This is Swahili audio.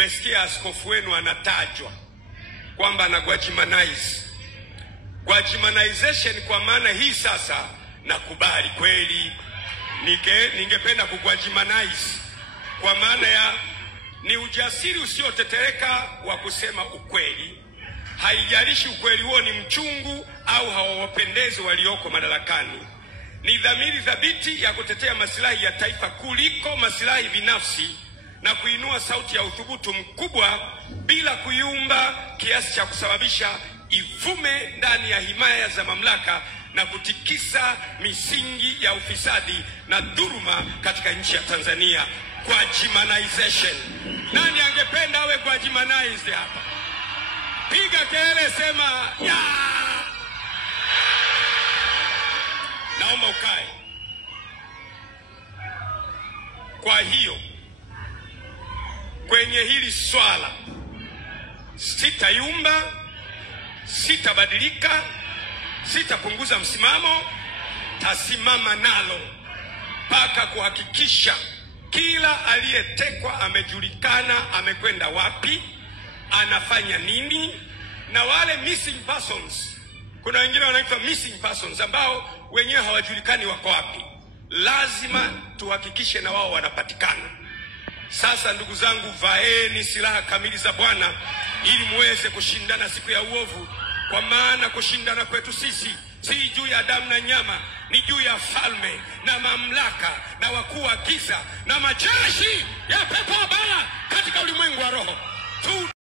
mmesikia askofu wenu anatajwa kwamba na Gwajimanize. Gwajimanization kwa maana hii sasa nakubali kweli. Ningependa kugwajimanize kwa maana ya ni ujasiri usiotetereka wa kusema ukweli. Haijalishi ukweli huo ni mchungu au hawawapendezi walioko madarakani. Ni dhamiri thabiti ya kutetea maslahi ya taifa kuliko maslahi binafsi na kuinua sauti ya uthubutu mkubwa bila kuyumba kiasi cha kusababisha ivume ndani ya himaya za mamlaka na kutikisa misingi ya ufisadi na dhuluma katika nchi ya Tanzania. Gwajimanization. Nani angependa awe Gwajimanized hapa? Piga kelele, sema ya! Naomba ukae. Kwa hiyo kwenye hili swala sitayumba, sitabadilika, sitapunguza msimamo, tasimama nalo mpaka kuhakikisha kila aliyetekwa amejulikana amekwenda wapi, anafanya nini, na wale missing persons, kuna wengine wanaitwa missing persons ambao wenyewe hawajulikani wako wapi, lazima tuhakikishe na wao wanapatikana. Sasa ndugu zangu, vaeni silaha kamili za Bwana ili muweze kushindana siku ya uovu, kwa maana kushindana kwetu sisi si juu ya damu na nyama, ni juu ya falme na mamlaka na wakuu wa giza na majeshi ya pepo wabaya katika ulimwengu wa roho.